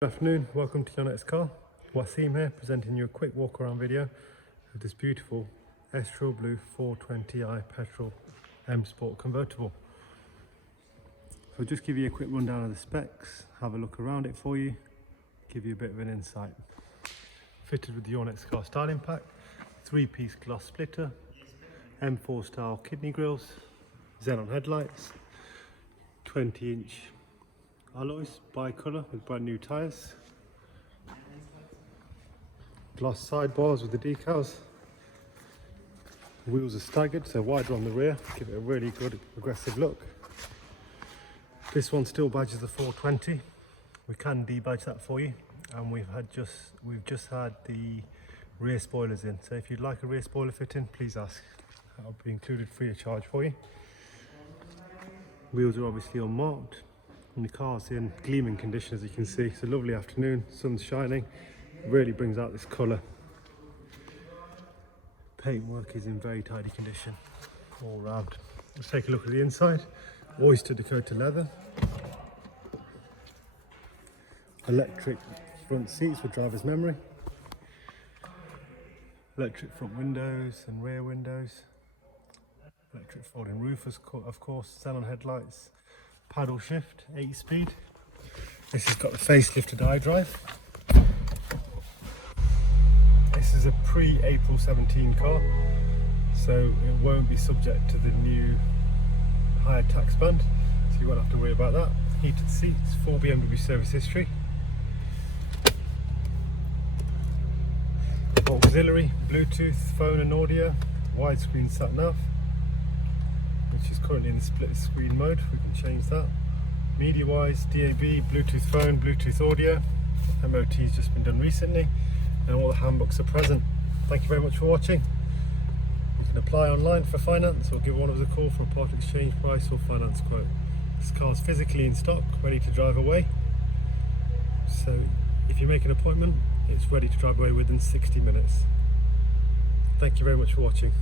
Good afternoon, welcome to your next car. Wasim here, presenting you a quick walk around video of this beautiful Estral Blue 420i petrol M Sport convertible. So I'll just give you a quick rundown of the specs, have a look around it for you, give you a bit of an insight. Fitted with your next car styling pack, 3-piece gloss splitter, M4 style kidney grills, xenon headlights, 20-inch alloys bi-colour with brand new tyres, glass sidebars with the decals, wheels are staggered so wider on the rear, give it a really good aggressive look. This one still badges the 420, we can debadge that for you, and we've just had the rear spoilers in, so if you'd like a rear spoiler fitting, please ask, that'll be included free of charge for you. Wheels are obviously unmarked. And the car's in gleaming condition, as you can see. It's a lovely afternoon, sun's shining, really brings out this colour. Paintwork is in very tidy condition all round. Let's take a look at the inside. Oyster Dakota leather, electric front seats with driver's memory, electric front windows and rear windows, electric folding roof of course, xenon headlights, paddle shift, 8-speed. This has got the facelifted iDrive. This is a pre-April 17 car, so it won't be subject to the new higher tax band, so you won't have to worry about that. Heated seats, full BMW service history. Auxiliary, Bluetooth, phone and audio, widescreen sat nav, which is currently in the split screen mode. We can change that. Media wise, DAB, Bluetooth phone, Bluetooth audio. MOT has just been done recently, and all the handbooks are present. Thank you very much for watching. You can apply online for finance or give one of us a call for a part exchange price or finance quote. This car is physically in stock, ready to drive away. So if you make an appointment, it's ready to drive away within 60 minutes. Thank you very much for watching.